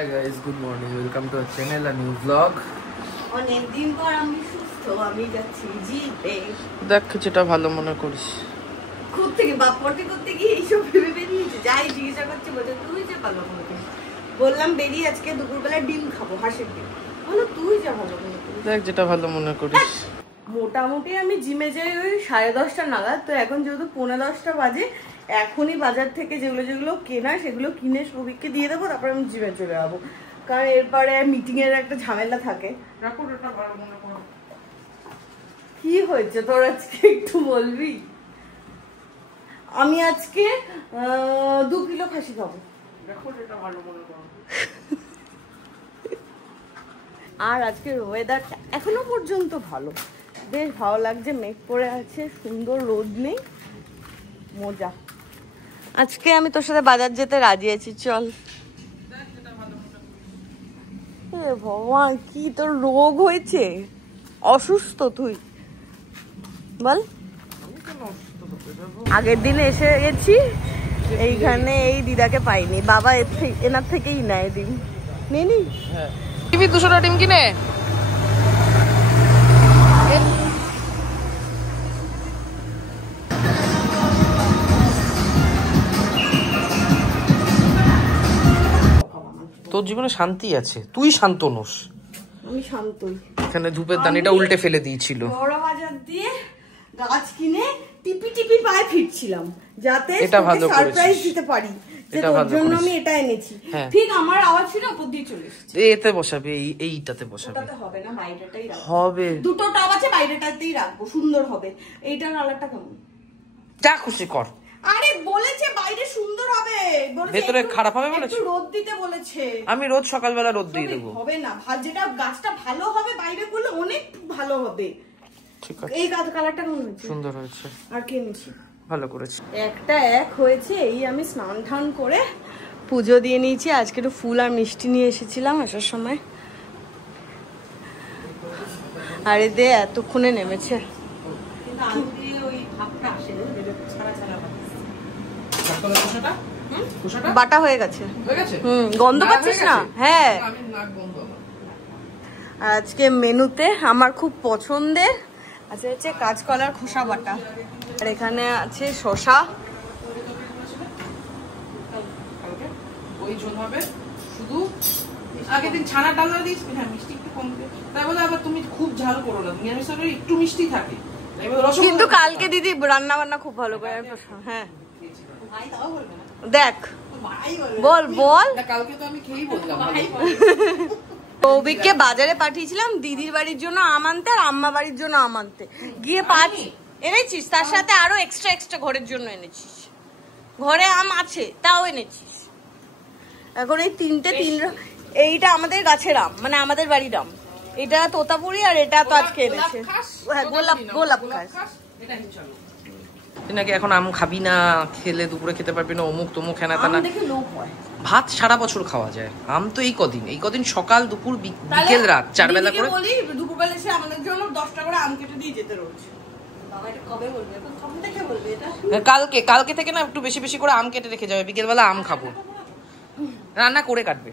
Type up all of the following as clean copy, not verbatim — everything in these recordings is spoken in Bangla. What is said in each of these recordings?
Hi guys, good morning. Welcome to our channel, a new vlog. অনেক দিন পর আমি সুস্থ, আমি যাচ্ছি জিতে। দেখ যেটা ভালো মনে করিস। খুব থেকে বাপমটি করতে গিয়ে এইসব ভেবে বেরিয়েছে। যাই জিজ্ঞাসা করছে বলছে তুই যে ভালো মনে করিস। বললাম বেরিয়ে আজকে দুপুরবেলা ডিম খাবো, হাঁসের ডিম। বলো তুই যা ভালো মনে করিস। দেখ যেটা ভালো মনে করিস। মোটামুটি আমি জিমে যাই ওই 10:30 নাগাদ। তো এখন যেহেতু 10:45 বাজে, এখনই বাজার থেকে যেগুলো কেনা সেগুলো কিনে সবিককে দিয়ে দেবো, তারপর আমি জিমে চলে যাবো। কারণ এরপরে মিটিং এর একটা ঝামেলা থাকে। কি হয়েছে তোর আজকে একটু বলবি? আমি আজকে 2 কিলো খাসি খাবো। আর আজকের ওয়েদারটা এখনো পর্যন্ত ভালো, বেশ ভালো লাগছে। মেঘ করে আছে, সুন্দর রোদ নেই, মজা। আজকে আমি তোর সাথে বাজার যেতে রাজি আছি, চল। ভগবান, কি তোর রোগ হয়েছে? অসুস্থ তুই? বল। আগের দিন এসে গেছি এইখানে, এই দিদাকে পাইনি। বাবা এনার থেকেই নেয় ডিম। নেনি 200টা ডিম কিনে তোর জীবনে শান্তি আছে, তুই শান্ত নোস। আমি শান্তই। এখানে ধূপের দানিটা উল্টে ফেলে দিয়েছিল। বড় বাজার দিয়ে গাছ কিনে টিপি টিপি পায়ে ফিরছিলাম, যাতে সারপ্রাইজ দিতে পারি। তোর জন্য আমি এটা এনেছি। ঠিক আমার আওয়াজ ছিল উপর দিয়ে চলে এসেছে। এতে বসাবে, এইটাতে বসাবে। ওটাতে হবে না, বাইরেটাই রাখবো। হবে, দুটো টব আছে, বাইরেটাতেই রাখবো, সুন্দর হবে। এইটার কালারটা কেমন? যা খুশি কর। আরে বলেছে বাইরে সুন্দর হবে, বলেছে ভেতরে খারাপ হবে বলেছে। একটু রোদ দিতে বলেছে। আমি রোজ সকালবেলা রোদ দিয়ে দেবো। হবে না, যেটা গাছটা ভালো হবে বাইরে করলে অনেক ভালো হবে। ঠিক আছে। এই কালারটা কেমন হয়েছে? সুন্দর হয়েছে। আর কি এনেছি? ভালো করেছি। একটা এক হয়েছে। এই আমি স্নান ঠান করে পুজো দিয়ে নিয়েছি। আজকে একটু ফুল আর মিষ্টি নিয়ে এসেছিলাম আসার সময়। আরে দে, এতক্ষণে নেমেছে। বাটা হয়ে গেছে। গন্ধ পাচ্ছিস না? হ্যাঁ। আজকে মেনুতে আমার খুব পছন্দের আছে হচ্ছে কাঁচকলার খোসা বাটা, আর এখানে আছে শসা। ওই ঝোল হবে শুধু। আগের দিন ছানা ডালনা দিস, হ্যাঁ মিষ্টি একটু কম দে। তাই বলে আবার তুমি খুব ঝাল করো না, নিরামিষ তরকারি একটু মিষ্টি থাকে। কিন্তু কালকে দিদি রান্না বান্না খুব ভালো করে। হ্যাঁ দেখ, বল বল। কালকে তো আমি খেয়েই বললাম। সৌভিককে বাজারে পাঠিয়েছিলাম দিদির বাড়ির জন্য আম আনতে আর আম্মা বাড়ির জন্য আম আনতে। গিয়ে 5 এনেছিস, তার সাথে আরো এক্সট্রা ঘরের জন্য এনেছিস। ঘরে আম আছে তাও এনেছিস। এখন এই তিনটে এইটা আমাদের গাছের আম, মানে আমাদের বাড়ির আম। এটা তোতাপুরি আর এটা তো আজকে এনেছে। হ্যাঁ গোলাপ খাস। নাকি এখন আম খাবি না, খেলে দুপুরে খেতে পারবি না, অমুক তমুক হেনা তেনা। দেখে লোভ হয়। ভাত সারা বছর খাওয়া যায়, আম তো এই কদিন সকাল দুপুর বিকেল রাত 4 বেলা করে। বলি দুপুরবেলা এসে আমাদের জন্য 10টা করে আম কেটে দিয়ে যেতে রোজ। বাবা এটা কবে বলবে? এখন কবে থেকে বলবে এটা? কালকে থেকে না একটু বেশি করে আম কেটে রেখে যাবে। বিকেল বেলা আম খাবো, রান্না করে কাটবে।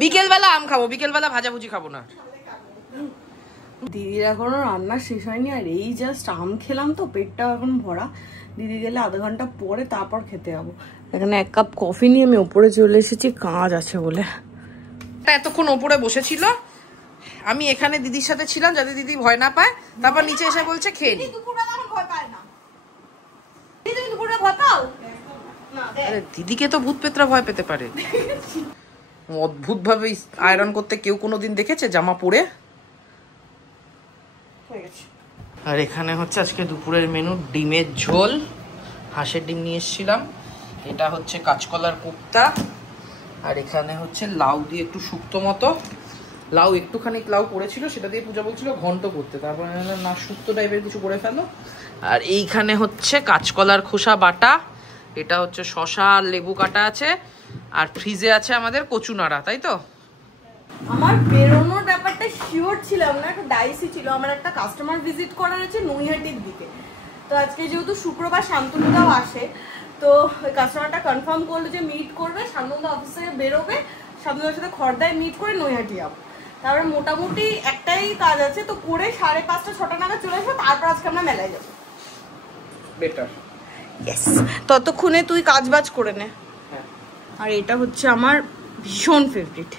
বিকেল বেলা আম খাবো, বিকেল বেলা ভাজাভুজি খাবো না। দিদির এখনো রান্না শেষ হয়নি, আর এই জাস্ট আম খেলাম তো পেটটা এখন ভরা। দিদি গেলে আধা ঘন্টা পরে তারপর খেতে যাবো। এখানে 1 কাপ কফি নিয়ে আমি উপরে চলে এসেছি, কাজ আছে বলে। এতক্ষণ ওপরে বসেছিল, আমি এখানে দিদির সাথে ছিলাম যাতে দিদি ভয় না পায়। তারপর নিচে এসে বলছে খেয়ে নি। দিদিকে তো ভূত পেত্রা ভয় পেতে পারে। অদ্ভুত ভাবে আয়রন করতে কেউ কোনোদিন দেখেছে জামা পরে? আর এখানে হচ্ছে আজকে দুপুরের মেনু ডিমের ঝোল, হাঁসের ডিম নিয়ে এসেছিলাম। এটা হচ্ছে কাঁচকলার কোপ্তা, আর এখানে হচ্ছে লাউ দিয়ে একটু শুক্তো মতো। লাউ একটুখানি লাউ পড়েছিল, সেটা দিয়ে পূজা বলছিল ঘন্ট করতে, তারপরে না শুক্তো টাইপের কিছু করে ফেলো। আর এইখানে হচ্ছে কাঁচকলার খোসা বাটা, এটা হচ্ছে শসা লেবু কাটা আছে, আর ফ্রিজে আছে আমাদের কচু নাড়া, তাই তো? আমার বেরোনোর ব্যাপারটা শিওর ছিলাম না, একটা ডাইসি ছিল। আমার একটা কাস্টমার ভিজিট করার আছে নৈহাটির দিকে। তো আজকে যেহেতু শুক্রবার শান্তনুদাও আসে, তো ওই কাস্টমারটা কনফার্ম করলো যে মিট করবে, শান্তনুদা অফিস থেকে বেরোবে, শান্তনুদার সাথে খড়দায় মিট করে নৈহাটি যাবো। তারপরে মোটামুটি একটাই কাজ আছে, তো করে 5:30-6টা নাগাদ চলে আসবো, তারপর আজকে আমরা মেলায় যাবো। বেটার। ইয়েস, ততক্ষণে তুই কাজ বাজ করে নে। হ্যাঁ। আর এটা হচ্ছে আমার ভীষণ ফেভারিট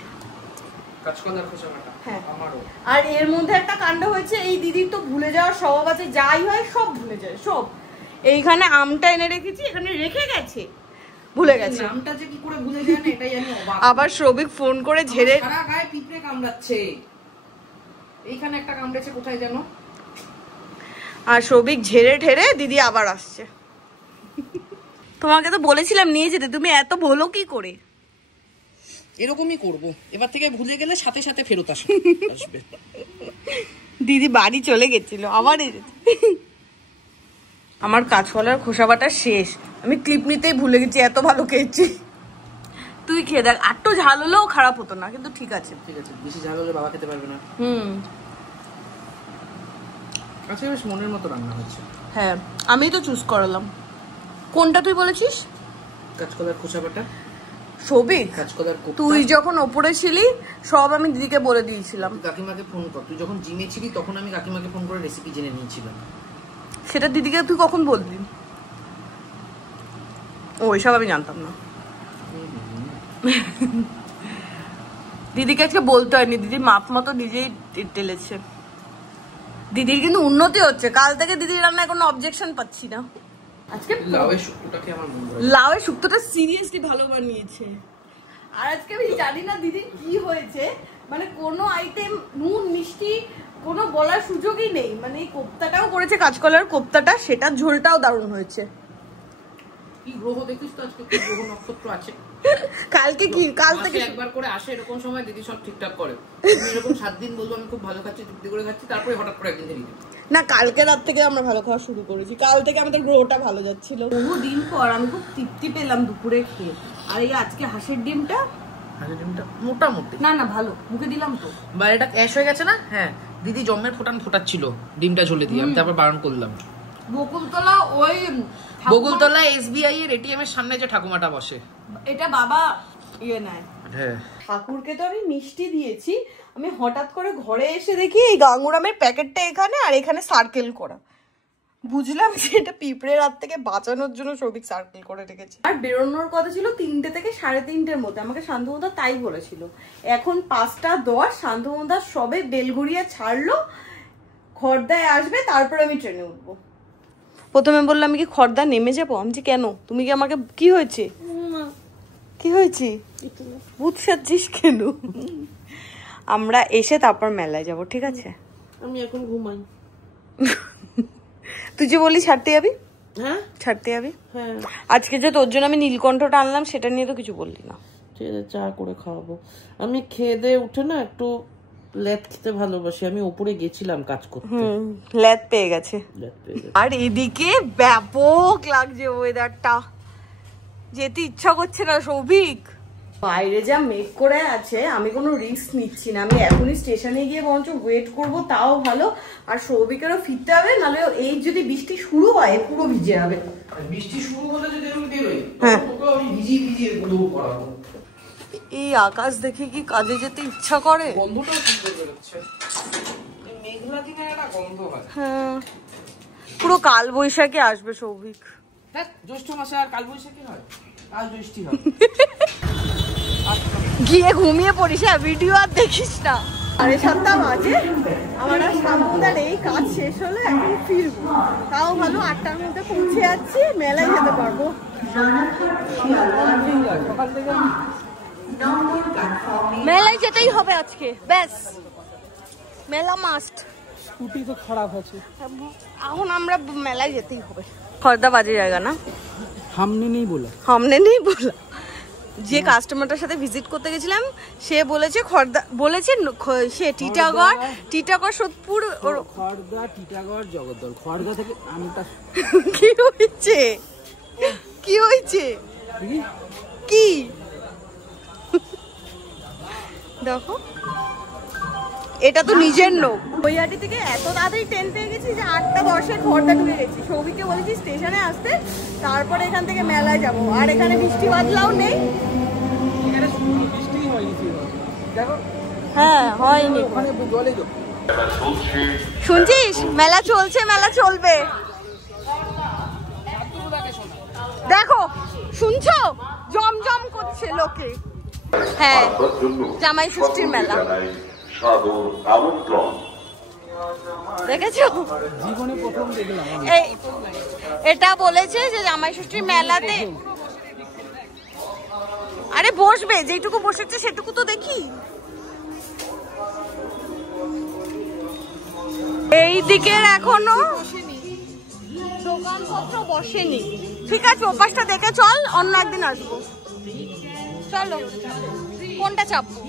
কাঁচকলার খোসাটা। হ্যাঁ আমারও। আর এর মধ্যে একটা কাণ্ড হয়েছে, এই দিদির তো ভুলে যাওয়ার স্বভাব আছে, যাই হয় সব ভুলে যায় সব। এইখানে আমটা এনে রেখেছি, এখানে রেখে গেছে, ভুলে গেছে। নামটা যে কি করে ভুলে যায় না এটাই আমি অবাক। আবার সৌভিক ফোন করে ঝেড়ে, সারা গায়ে পিঁপড়ে কামড়াচ্ছে, এইখানে একটা কামড়েছে কোথায় জানো। আর সৌভিক ঝেড়ে ঠেড়ে দিদি আবার আসছে। তোমাকে তো বলেছিলাম নিয়ে যেতে, তুমি এত বলো কি করে? এরকমই করব, এবার থেকে ভুলে গেলে সাথে সাথে ফেরত আসবে। দিদি বাড়ি চলে গেছিল, আবার আমার কাঁচকলার খোসা বাটা শেষ, আমি ক্লিপ নিতেই ভুলে গেছি, এত ভালো খেয়েছি। তুই খেয়ে দেখ, আটটু ঝাল হলেও খারাপ হতো না, কিন্তু ঠিক আছে। ঠিক আছে, বেশি ঝাল হলে বাবা খেতে পারবে না। আচ্ছা, বেশ মনের মতো রান্না হচ্ছে। হ্যাঁ, আমি তো চুজ করালাম। কোনটা তুই বলেছিস? কাঁচকলার খোসা বাটা। সৌভিক, কাঁচকলার কোপ্তা। তুই যখন ওপরে ছিলি সব আমি দিদিকে বলে দিয়েছিলাম। কাকিমাকে ফোন কর, তুই যখন জিমে ছিলি তখন আমি কাকিমাকে ফোন করে রেসিপি জেনে নিয়েছিলাম। সেটা দিদিকে তুই কখন বলবি? ওইসব আমি জানতাম না। দিদিকে আজকে বলতে হয়নি, দিদি মাপ মতো নিজেই টেলেছে। দিদির কিন্তু উন্নতি হচ্ছে, কাল থেকে দিদির রান্নায় কোনো অবজেকশন পাচ্ছি না। আজকে লাউয়ের শুক্তোটাকে আমার মনে হয়, লাউয়ের শুক্তোটা সিরিয়াসলি ভালো বানিয়েছে। আর আজকে আমি জানি না দিদির কি হয়েছে, মানে কোনো আইটেম নুন মিষ্টি কোনো বলার সুযোগই নেই। মানে এই কোপ্তাটাও করেছে, কাঁচকলার কোপ্তাটা, সেটা ঝোলটাও দারুণ হয়েছে। কি গ্রহ দেখিস তো আজকে, কি গ্রহ নক্ষত্র আছে। কালকে কি, কাল থেকে একবার করে আসে এরকম সময় দিদি সব ঠিকঠাক করে। এরকম 7 দিন বলবো আমি খুব ভালো খাচ্ছি, তৃপ্তি করে খাচ্ছি, তারপরে হঠাৎ করে একদিন থেকে না, কালকে রাত থেকে আমরা ভালো খাওয়া শুরু করেছি, কাল থেকে আমাদের গ্রহটা ভালো যাচ্ছিল। বহুদিন পর আমি খুব তৃপ্তি পেলাম দুপুরে খেয়ে। আর এই আজকে হাঁসের ডিমটা, হাঁসের ডিমটা মোটামুটি না না ভালো, মুখে দিলাম তো। বাইরেটা অ্যাশ হয়ে গেছে না। হ্যাঁ, দিদি জম্মের ফোটাচ্ছিল ডিমটা ঝোলে দিয়ে, আমি তারপর বারণ করলাম। বকুলতলা, ওই বকুলতলা এসবিআই এর এটিএম এর সামনে যে ঠাকুমাটা বসে, এটা বাবা ইয়ে নেয়। হ্যাঁ, ঠাকুরকে তো আমি মিষ্টি দিয়েছি, আমি হঠাৎ করে ঘরে এসে দেখি এই গাঙ্গুরামের প্যাকেটটা এখানে, আর এখানে সার্কেল করা। বুঝলাম যে এটা পিঁপড়ের হাত থেকে বাঁচানোর জন্য সৌভিক সার্কেল করে রেখেছে। আর বেরোনোর কথা ছিল 3টে থেকে 3:30-এর মধ্যে, আমাকে শান্তনুদা তাই বলেছিল। এখন 5:10, শান্তনুদা সবে বেলঘড়িয়া ছাড়লো, খড়দায় আসবে, তারপর আমি ট্রেনে উঠবো। প্রথমে বললাম আমি কি খড়দা নেমে যাবো, আমি যে কেন, তুমি কি আমাকে, কি হয়েছে কি হয়েছে ভূত সাজছিস কেন? আমরা এসে তারপর মেলায় যাব, ঠিক আছে? আমি এখন ঘুমাই। তুই যে বলি ছাড়তে যাবি, হ্যাঁ ছাড়তে যাবি। হ্যাঁ, আজকে যে তোর জন্য আমি নীলকণ্ঠটা আনলাম সেটা নিয়ে তো কিছু বললি না। ঠিক আছে, চা করে খাওয়াবো। আমি খেয়ে দিয়ে উঠে না একটু ল্যাদ খেতে ভালোবাসি, আমি উপরে গেছিলাম কাজ করতে। ল্যাদ পেয়ে গেছে। আর এদিকে ব্যাপক লাগছে ওয়েদারটা, যেতে ইচ্ছা করছে না সৌভিক। বাইরে যা মেঘ করে আছে, আমি কোনো রিস্ক নিচ্ছি না, আমি এখনই স্টেশনে গিয়ে বরঞ্চ ওয়েট করবো, তাও ভালো। আর সৌভিকেরও ফিরতে হবে, নাহলে এই যদি বৃষ্টি শুরু হয় পুরো ভিজে যাবে। বৃষ্টি শুরু হলে যদি আমি বেরোই, হ্যাঁ, আমি ভিজিয়ে গুলো করাবো। এই আকাশ দেখে কি কাজে যেতে ইচ্ছা করে? গন্ধটাও সুন্দর বেরোচ্ছে, মেঘলা দিনের একটা গন্ধ হয়। হ্যাঁ, পুরো কাল বৈশাখী আসবে সৌভিক। হ্যাঁ, জ্যৈষ্ঠ মাসে আর কাল বৈশাখী হয়, কাল জ্যৈষ্ঠী হয়। গিয়ে ঘুমিয়ে পড়িস, হ্যাঁ, ভিডিও আর দেখিস না। 7:30 বাজে, আমার আর সামুদার এই কাজ শেষ হলে এখন ফিরবো, তাও ভালো 8টার মধ্যে পৌঁছে যাচ্ছি, মেলায় যেতে পারবো। মেলায় যেতেই হবে আজকে, ব্যাস মেলা মাস্ট। স্কুটি তো খারাপ আছে, এখন আমরা মেলায় যেতেই হবে। খড়দা বাজে জায়গা না, সামনে নেই বলা, সামনে নেই বলা। যে কাস্টমারটার সাথে ভিজিট করতে গেছিলাম সে বলেছে খড়দা, বলেছে সে টিটাগড় সোদপুর, খড়দা টিটাগড় জগদ্দল, খড়দা থেকে আমটা। কি হয়েছে, কি হয়েছে, কি দেখো, এটা তো নিজের লোক। বইহাটি থেকে এত তাড়াতাড়ি ট্রেন পেয়ে গেছি যে 8:10-এ খড়দা ঢুকে গেছি। সৌভিককে বলেছি স্টেশনে আসতে, তারপরে এখান থেকে মেলায় যাব। আর এখানে বৃষ্টি বাদলাও নেই, হ্যাঁ হয়নি। শুনছিস মেলা চলছে, মেলা চলবে। দেখো শুনছো, জমজম করছে লোকে। হ্যাঁ জামাই ষষ্ঠীর মেলা দেখেছো? এটা বলেছে যে জামাই ষষ্ঠীর মেলাতে আরে বসবে, যেটুকু বসেছে সেটুকু তো দেখি। এই দিকের এখনো দোকানপত্র বসেনি। ঠিক আছে ওপাশটা দেখে চল, অন্য একদিন আসবো। চলো কোনটা চাপবো?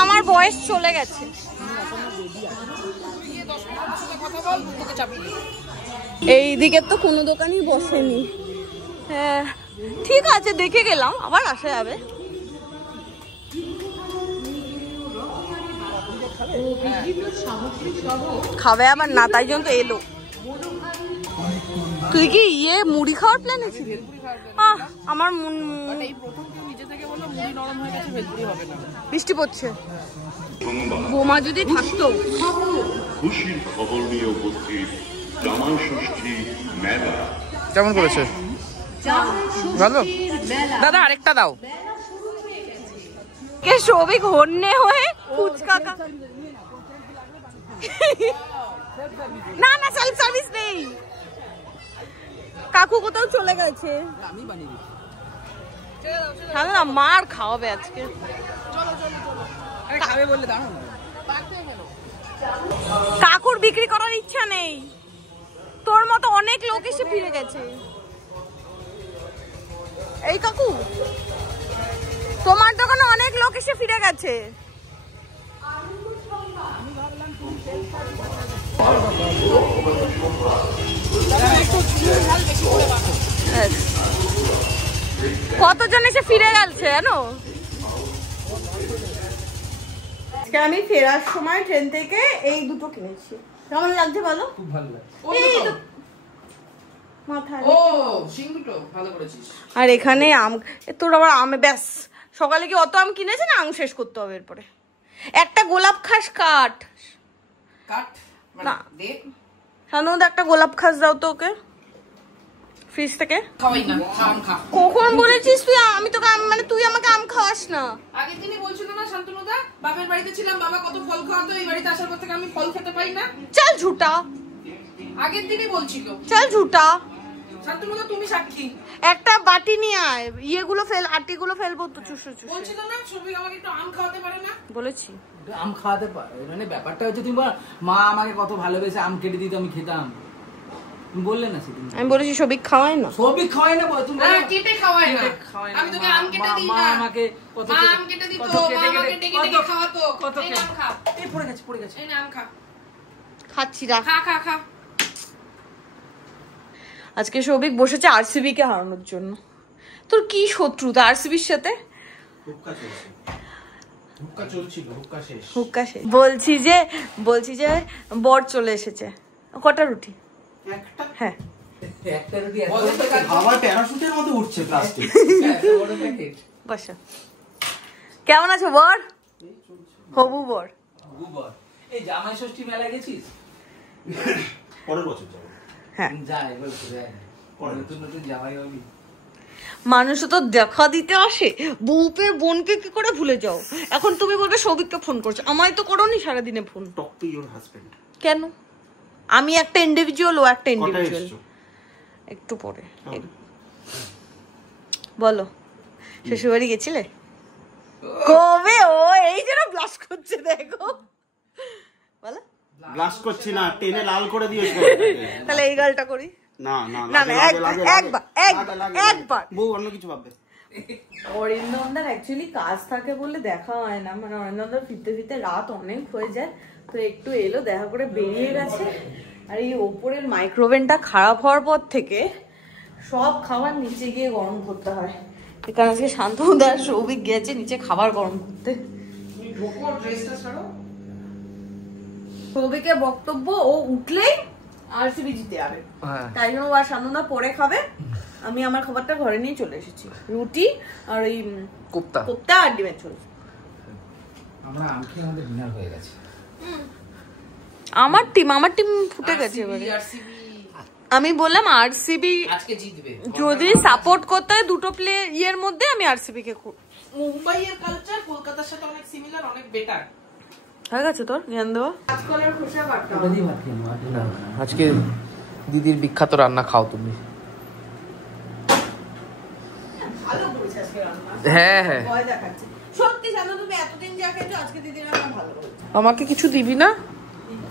আমার বয়স চলে গেছে। এই দিকে তো কোনো দোকানই বসেনি। হ্যাঁ ঠিক আছে দেখে গেলাম, আবার আসা যাবে। খাবে আবার না, তাই জন্য তো এলো। তুই কি মুড়ি খাওয়ার প্ল্যান আছে? আমার বৃষ্টি পড়ছে। বোমা যদি থাকতো। খুশির খবর নিয়ে উপস্থিত জামাই ষষ্ঠী মেলা। কেমন করেছে? ভালো দাদা, আরেকটা দাও। কে সবিক হন্যে হয়ে ফুচকা না না সেলফ সার্ভিস নেই। কাকু কোথাও চলে গেছে। না মার খাওয়াবে আজকে। কাকুর বিক্রি করার ইচ্ছা নেই, তোর মতো অনেক লোক এসে ফিরে গেছে। এই কাকু তোমার দোকানে অনেক লোক এসে ফিরে গেছে। কতজন এসে ফিরে গেছে জানো? আমি ফেরার সময় ট্রেন থেকে এই দুটো কিনেছি। কেমন লাগছে বলো? খুব ভালো লাগছে। আর এখানে আম, তোর আবার আমে ব্যাস সকালে কি অত আম কিনেছে না, আম শেষ করতে হবে এরপরে। একটা গোলাপ খাস কাট না, শানু একটা গোলাপ খাস দাও তো ওকে ফ্রিজ থেকে। কখন বলেছিস তুই? আমি তোকে মানে তুই আমাকে আম খাওয়াস না। আগের দিনই বলছিল না শান্তনুদা, বাবার বাড়িতে ছিলাম, বাবা কত ফল খাওয়াতো, এই বাড়িতে আসার পর থেকে আমি ফল খেতে পাই না। চল ঝুটা, আগের দিনই বলছিল। চল ঝুটা। শান্তনুদা তুমি সাক্ষী। একটা বাটি নিয়ে আয়, ইয়েগুলো ফেল, আটিগুলো ফেলবো তো। চুষো চুষো বলছিল না সবই আমাকে একটু আম খাওয়াতে পারে না? বলেছি আম খাওয়াতে পারে, মানে ব্যাপারটা হচ্ছে তুমি মা আমাকে কত ভালোবেসে আম কেটে দিত, আমি খেতাম। তুমি বললে না সেদিন। আমি বলেছি সবিক খাওয়াই না। সবিক খাওয়াই না, তুমি কেটে খাওয়াই না। আমি তোকে আম কেটে দিই না। মা আমাকে কত আম কেটে দিত, মা আমাকে ডেকে ডেকে খাওয়াতো। এই আম খা। এই পড়ে গেছে। এই আম খা। খাচ্ছি না। খা খা খা। আজকে সবিক বসেছে আরসিবি কে হারানোর জন্য। তোর কি শত্রুতা আরসিবির সাথে? হুক্কা শেষ। বলছি যে বর চলে এসেছে। কটা রুটি? হ্যাঁ একটা রুটি আবার প্যারাশুটের মতো উঠছে প্লাস্টিক। বসো। কেমন আছো বর? হবু বর। এই জামাই ষষ্ঠী মেলা গেছিস? পরের বছর যাবো। হ্যাঁ যাই বলছি, নতুন জামাই হবি। মানুষ তো দেখা দিতে আসে, বউপের বোনকে কি করে ভুলে যাও? এখন তুমি বলবে সৌভিককে ফোন করছো, আমায় তো করোনি সারাদিনে phone. Talk to your husband. কেন? আমি একটা ইন্ডিভিজুয়াল, ও একটা ইন্ডিভিজুয়াল। একটু পরে বলো, শ্বশুরবাড়ি গেছিলে কবে? ও এই যেন ব্লাশ করছে দেখো। বলো ব্লাশ করছি না, টেনে লাল করে দিয়েছে। তাহলে এই গালটা করি। না না না না, একবার বউ অন্য কিছু ভাববে। অরিন্দমদার অ্যাকচুয়ালি কাজ থাকে বলে দেখা হয় না, মানে অরিন্দমদার ফিরতে ফিরতে রাত অনেক হয়ে যায়, তো একটু এলো, দেখা করে বেরিয়ে গেছে। আর এই ওপরের মাইক্রোওভেনটা খারাপ হওয়ার পর থেকে সব খাবার নিচে গিয়ে গরম করতে হয়। কারণ আজকে শান্তনুদার সৌভিক গেছে নিচে খাবার গরম করতে। সৌভিকের বক্তব্য, ও উঠলেই আরসিবি জিতে যাবে, হ্যাঁ তাই জন্য আর শান্তনুদা পরে খাবে, আমি আমার খাবারটা ঘরে নিয়ে চলে এসেছি, রুটি আর ওই কোপ্তা কোপ্তা আর ডিমের ঝোল। আমরা আম খেয়ে আমাদের ডিনার হয়ে গেছে। আমার টিম ফুটে গেছে এবারে। আমি বললাম আরসিবি আজকে জিতবে। যদি সাপোর্ট করতে হয় দুটো প্লে ইয়ের মধ্যে আমি আরসিবি কে মুম্বাইয়ের কালচার কলকাতার সাথে অনেক সিমিলার, অনেক বেটার। হয়ে গেছে তোর জ্ঞান দেওয়া। কাঁচকলার খোসা কাটতে ওটা দিয়ে ভাত খেয়ে নেবো, আর না, আজকে দিদির বিখ্যাত রান্না খাও তুমি। ভালো করেছে আজকে রান্না। হ্যাঁ হ্যাঁ, ভয় দেখাচ্ছে সত্যি, জানো তুমি এতদিন যা খেয়েছো আজকে দিদির রান্না ভালো করেছে। আমাকে কিছু দিবি না?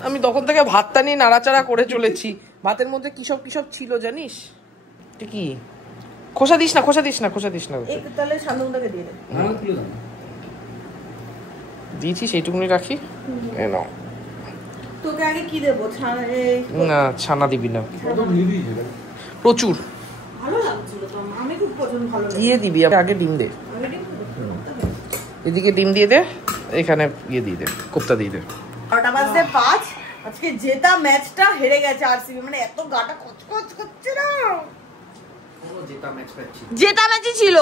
আমি তখন থেকে ভাতটা নিয়ে নাড়াচাড়া করে চলেছি, ভাতের মধ্যে কিসব কিসব ছিল জানিস? কি খোসা দিস না, খোসা দিস না, খোসা দিস না। এই তাহলে শান্তনুদাকে দিয়ে দে। আমার তুলে দাও। দিয়েছি সেইটুকুনি রাখি। এ নাও। তোকে আগে কি দেবো? না ছানা দিবি না, কত ভিড় দিয়েছে এটা। প্রচুর ভালো লাগছিল তো, আমি খুব পছন্দ, ভালো লাগে। দিয়ে দিবি, আগে ডিম দে, আগে ডিম দেবো? এদিকে ডিম দিয়ে দে, এখানে ইয়ে দিয়ে দে, কোপ্তা দিয়ে দে। 9টা বাজতে 5, আজকে জেতা ম্যাচটা হেরে গেছে আরসিবি, মানে এত গাটা কচকচ করছে না। ও জেতা ম্যাচ পাচ্ছি। জেতা ম্যাচই ছিল,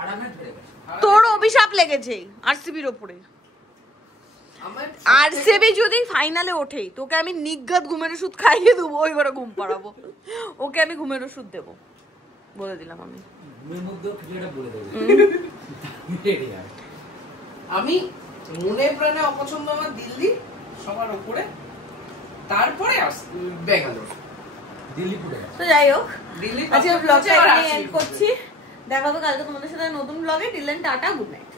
আরামে হেরে গেছে। তোর অভিশাপ লেগেছে আরসিবির ওপরে। আরসিবি যদি ফাইনালে ওঠে তোকে আমি নিঘাত ঘুমের ওষুধ খাইয়ে দেবো, ওই ঘরে ঘুম পাড়াবো, ওকে আমি ঘুমের ওষুধ দেবো, বলে দিলাম আমি। ঘুমের মধ্যেও কিছু একটা বলে দেবে। আমি মনে প্রাণে অপছন্দ আমার দিল্লি সবার উপরে, তারপরে ব্যাঙ্গালোর। দিল্লি পুড়ে গেছে। তো যাই হোক, দিল্লি আজকে ব্লগটা এখানে এন্ড করছি, দেখা হবে কালকে তোমাদের সাথে নতুন ব্লগে। Till then tata, good night.